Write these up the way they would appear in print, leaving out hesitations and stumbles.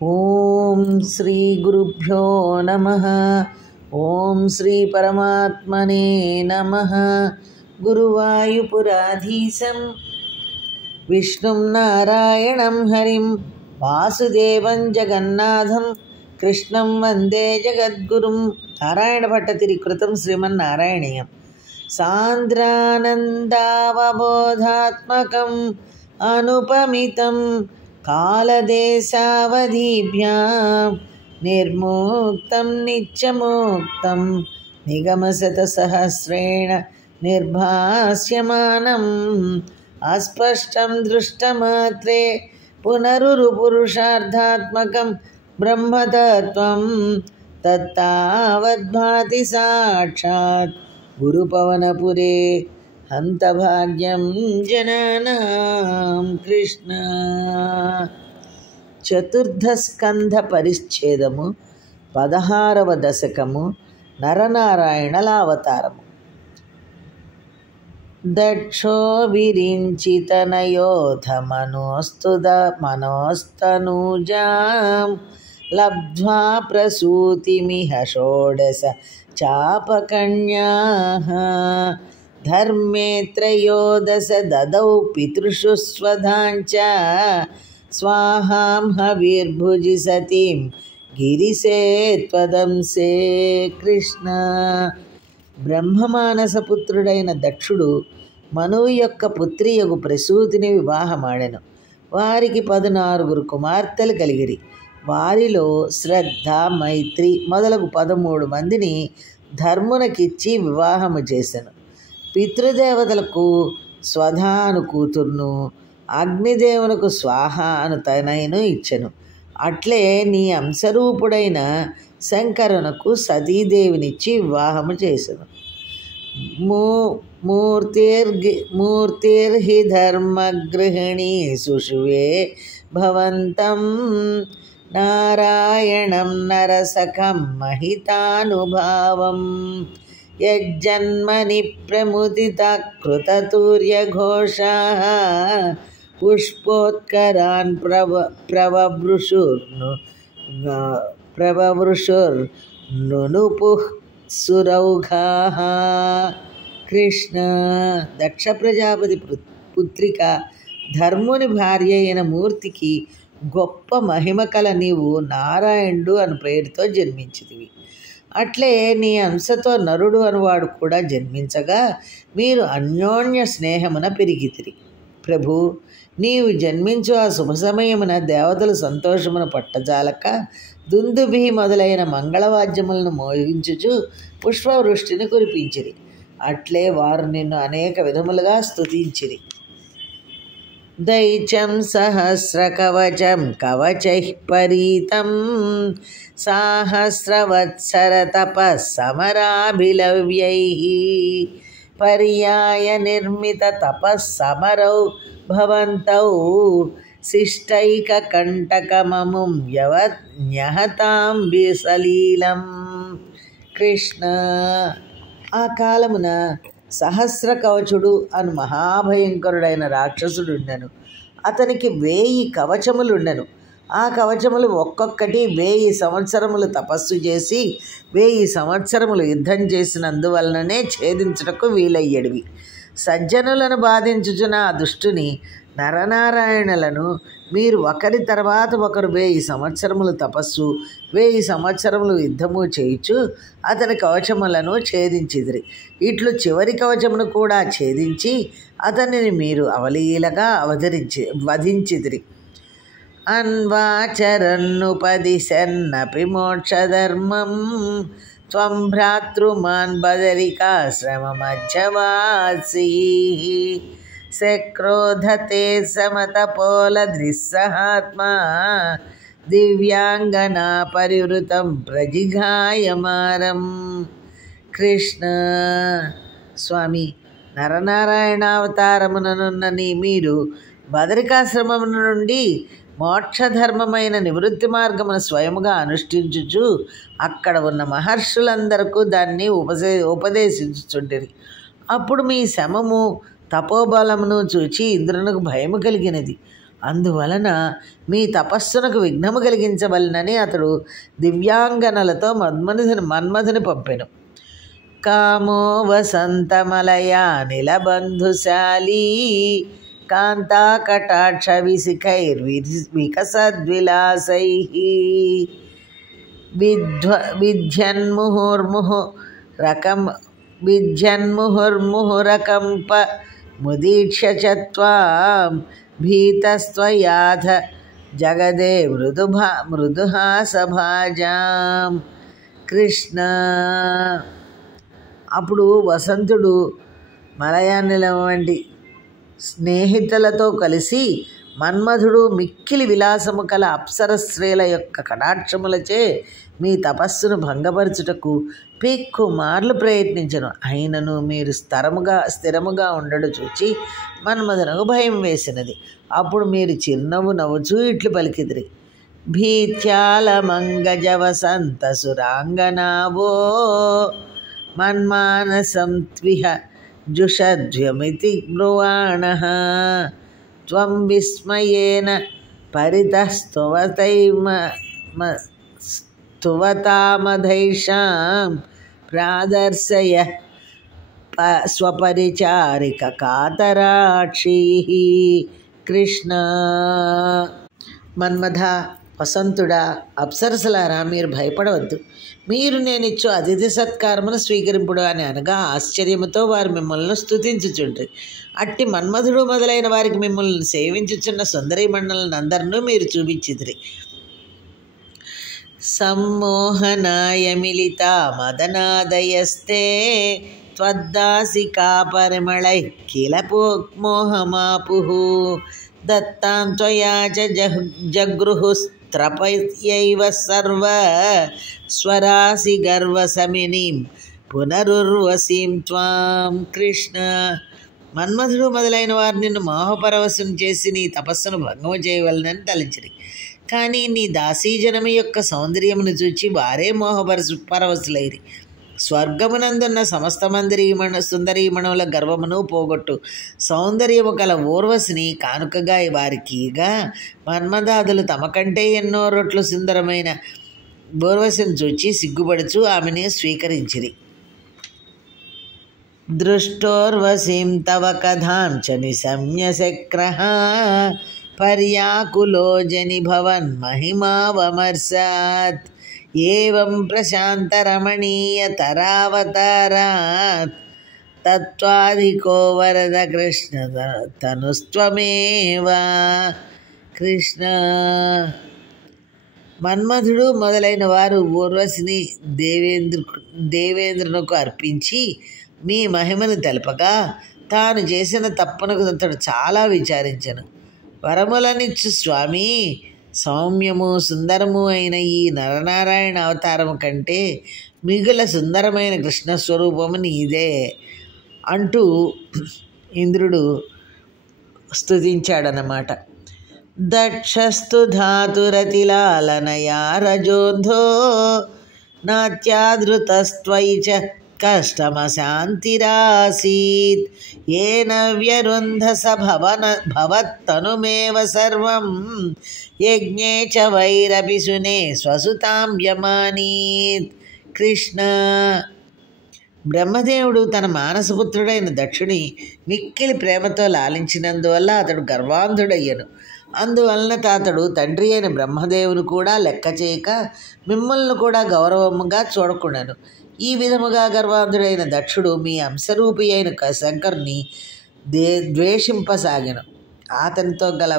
ఓం శ్రీ గురుభ్యో నమః. ఓం శ్రీ పరమాత్మనే నమః. గురువాయుపురాధీశం విష్ణుం నారాయణం హరిం వాసుదేవం జగన్నాథం కృష్ణం వందే జగద్గురుం. నారాయణ భట్టతిరి కృతం శ్రీమన్నారాయణీయం. సాంద్రానందావబోధాత్మకం అనుపమితం కాలదేశావధిభ్యాం నిర్ముక్తం నిత్యముక్తం నిగమశతసహస్రేణ నిర్భాస్యమానం అస్పష్టం దృష్టమాత్రే పునరురుపురుషార్థాత్మకం బ్రహ్మతత్వం తత్తావద్భాతి సాక్షాత్ గురుపవనపురే హంతభాగ్యం జనానాం. కృష్ణ. చతుర్థస్కంధ పరిచ్ఛేదము 16వ దశకము. నరనారాయణల అవతారము. దక్షో విరించితనయోధ మనోస్తనూజాం లబ్ధ్వా ప్రసూతిమిహ షోడశ చాపకన్యాః ధర్మే త్రయోదశ దదౌ పితృషు స్వధాంచ స్వాహాం హవిర్భుజి సతీం గిరిశే త్వదంసే. కృష్ణ. బ్రహ్మమానసపుత్రుడైన దక్షుడు మనువు యొక్క పుత్రియగు ప్రసూతిని వివాహమాడెను. వారికి 14 కుమార్తెలు కలిగిరి. వారిలో శ్రద్ధ, మైత్రి మొదలగు 13 మందిని ధర్మునకిచ్చి వివాహము చేసెను. పితృదేవతలకు స్వధా అను కూతుర్ను, అగ్నిదేవునకు స్వాహ అను తనయును ఇచ్చెను. అట్లే నీ అంశరూపుడైన శంకరునకు సతీదేవినిచ్చి వివాహము చేసెను. మూర్తిర్హి ధర్మగృహిణీ సుషువే భవంతం నారాయణం నరసఖం మహితానుభావం యజ్జన్మని ప్రముదిత కృతతూర్యఘోషాః పుష్పోత్కరాన్ ప్రవవృషుర్నునుపుః సురౌఘాః. కృష్ణ. దక్ష ప్రజాపతి పుత్రిక ధర్ముని భార్య అయిన మూర్తికి గొప్ప మహిమ కల నీవు నారాయణుడు అను పేరుతో జన్మించితివి. అట్లే నీ అంశతో నరుడు అనువాడు కూడా జన్మించగా మీరు అన్యోన్య స్నేహమున పెరిగితిరి. ప్రభు, నీవు జన్మించు ఆ శుభ సమయమున దేవతలు సంతోషమున పట్టజాలక దుందుభి మొదలైన మంగళవాద్యములను మోగించుచు పుష్పవృష్టిని కురిపించిరి. అట్లే వారు నిన్ను అనేక విధములుగా స్తుతించిరి. దైత్యం సహస్రకవచం కవచైః పరీతం సాహస్రవత్సర తపస్సమరాభిలవ్యైః పర్యాయ నిర్మిత తపస్సమరౌ భవంతౌ శిష్టైక కంటకమముం యవన్యహతాం విసలీలం. కృష్ణ. ఆ కాలమున సహస్ర కవచుడు అను మహాభయంకరుడైన రాక్షసుడుండెను. అతనికి 1000 కవచములుండెను. ఆ కవచములు ఒక్కొక్కటి 1000 సంవత్సరములు తపస్సు చేసి 1000 సంవత్సరములు యుద్ధం చేసినందువలననే ఛేదించుటకు వీలయ్యేడివి. సజ్జనులను బాధించుచున్న ఆ దుష్టుని నరనారాయణులను మీరు ఒకరి తర్వాత ఒకరు 1000 సంవత్సరములు తపస్సు 1000 సంవత్సరములు యుద్ధము చేయుచు అతని కవచములను ఛేదించిదిరి. ఇట్లు చివరి కవచమును కూడా ఛేదించి అతనిని మీరు అవలీలగా వధించిదిరి. అన్వాచరన్నుపదిశన్నపి మోక్షధర్మం త్వం భ్రాతృమాన్ బదరికాశ్రమమధ్యవాసీ శక్రోధతే సమతపోలదృస్సహాత్మా దివ్యాంగనా పరివృతం ప్రజిఘాయమారం. కృష్ణ. స్వామి, నరనారాయణావతారముననున్న మీరు బదరికాశ్రమమున నుండి మోక్షధర్మమైన నివృత్తి మార్గమును స్వయముగా అనుష్ఠించుచు అక్కడ ఉన్న మహర్షులందరకు దాన్ని ఉపదేశించుచుండిరి. అప్పుడు మీ శమము తపోబలమును చూచి ఇంద్రునకు భయము కలిగినది. అందువలన మీ తపస్సునకు విఘ్నము కలిగించవలనని అతడు దివ్యాంగనలతో మన్మధుని పంపెను. కామో వసంతమలయా నిలబంధుశాలీ కాంతాకటాక్ష వికసద్విలాసై విద్యన్ముహుర్ముహురకంప ముదీక్ష్య చ త్వాం భీతస్త్వయాథ జగదే మృదుహాసభాజాం. కృష్ణ. అప్పుడు వసంతుడు మలయానిలం వంటి స్నేహితులతో కలిసి మన్మధుడు మిక్కిలి విలాసము కల అప్సర స్త్రీల యొక్క కటాక్షములచే మీ తపస్సును భంగపరచుటకు పెక్కుమార్లు ప్రయత్నించను. అయినను మీరు స్థిరముగా ఉండడు చూచి మన్మధునకు భయం వేసినది. అప్పుడు మీరు చిరునవ్వు నవ్వుచూ ఇట్లు పలికిదిరి. భీత్యాలమంగజ వసంత సురాంగనావో మన్మానసం త్విహ జుషధ్వమితి బ్రువాణః త్వం విస్మయేన పరితస్తువతామధైషాం ప్రాదర్శయ స్వపరిచారిక కాతరాక్షీః. కృష్ణ. మన్మథ, వసంతుడా, అప్సరసలారా, మీరు భయపడవద్దు. మీరు నేనిచ్చు అతిథి సత్కారమును స్వీకరింపుడు అని అనగా ఆశ్చర్యముతో వారు మిమ్మల్ని స్తుతించుచుండ్రి. అట్టి మన్మధుడు మొదలైన వారికి మిమ్మల్ని సేవించుచున్న సుందరీ మండలను అందరినూ మీరు చూపించిదిరి. సమ్మోహనాయ మిలిత మదనాదయస్తే త్వద్దాసికా పరిమళై కిల మోహమాపుః దత్తాం త్వయా చ జగృహుస్త్రపయైవ సర్వ స్వరాసి గర్వసమినీం పునరుర్వసీం త్వాం. కృష్ణ. మన్మధుడు మొదలైన వారు నిన్ను మోహపరవశం చేసి నీ తపస్సును భంగము చేయవలనని తలంచిరి. కానీ నీ దాసీజనము యొక్క సౌందర్యమును చూచి వారే పరవశులైరి. స్వర్గమునందున్న సమస్త సుందరీమణుల గర్వమును పోగొట్టు సౌందర్యము కల ఊర్వశిని కానుకగా వారికిగా మన్మదాదులు తమ కంటే ఎన్నో రొట్లు సుందరమైన ఊర్వశిని చూచి సిగ్గుపడుచు ఆమెని స్వీకరించిరి. దృష్టోర్వశీం తవ కథాం చ నిశమ్య శక్రః పర్యాకులో జని భవన్ మహిమావమర్శాత్ ఏవం ప్రశాంతరమణీయతరావతారాత్ తత్వాధికో వరద కృష్ణ తనుస్త్వమేవ. కృష్ణ. మన్మధుడు మొదలైన వారు ఊర్వశిని దేవేంద్రునకు అర్పించి మీ మహిమను తెలపగా తాను చేసిన తప్పునకు అతడు చాలా విచారించను. వరములనిచ్చు స్వామి, సౌమ్యము సుందరము అయిన ఈ నరనారాయణ అవతారము కంటే మిగుల సుందరమైన కృష్ణస్వరూపము నీదే అంటూ ఇంద్రుడు స్తుతించాడనమాట. దక్షస్తు ధాతురతిలాలనయా రజోంధో నాత్యాదృతస్త్వయి చ కష్టమశాంతిరాసీత్ ఏన వ్యరుంధస భవత్తనుమేవ సర్వం యజ్ఞే చ వైరపిసునే స్వసుతాం వ్యమానీత్. కృష్ణ. బ్రహ్మదేవుడు తన మానసపుత్రుడైన దక్షుని మిక్కిలి ప్రేమతో లాలించినందువల్ల అతడు గర్వాంధుడయ్యను. అందువలన అతడు తండ్రి అయిన బ్రహ్మదేవుని కూడా లెక్క చేయక మిమ్మల్ని కూడా గౌరవముగా చూడకుండాను. ఈ విధముగా గర్వాంధుడైన దక్షుడు మీ అంశరూపి అయిన శంకరుని ద్వేషింపసాగెను. అతనితో గల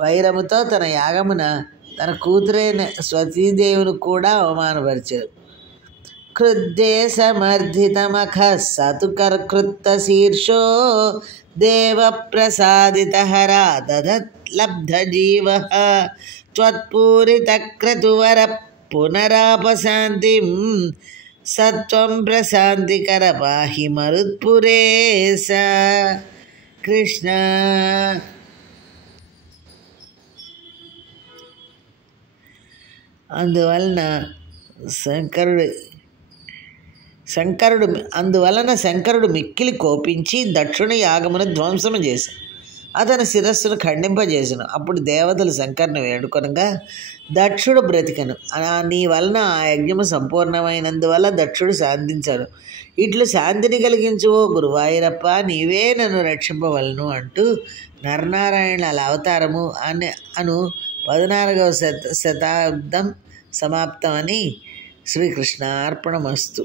వైరముతో తన యాగమున తన కూతురైన స్వతీదేవిని కూడా అవమానపరిచారు. క్రుద్ధే సమర్థితమఖ సతు కర్కృత్త శీర్షో దేవ ప్రసాదితహరా దదత్ లబ్ధ జీవ త్వత్పూరిత క్రతువర పునరాపశాంతిం సత్వం ప్రశాంతికర పాహి మరుత్పురేశ. కృష్ణ. అందువలన శంకరుడు మిక్కిలి కోపించి దక్షుని యాగమును ధ్వంసము చేశాడు. అతని శిరస్సును ఖండింపజేసెను. అప్పుడు దేవతలు శంకరుని వేడుకొనగా దక్షుడు బ్రతికెను. నీ వలన ఆ యజ్ఞము సంపూర్ణమైనందువల్ల దక్షుడు శాంతించాడు. ఇట్లు శాంతిని కలిగించువో గురువాయూరప్ప, నీవే నన్ను రక్షింపవలను అంటూ నరనారాయణుల అవతారము అను 14వ శతాబ్దం సమాప్తమని. శ్రీకృష్ణార్పణమస్తు.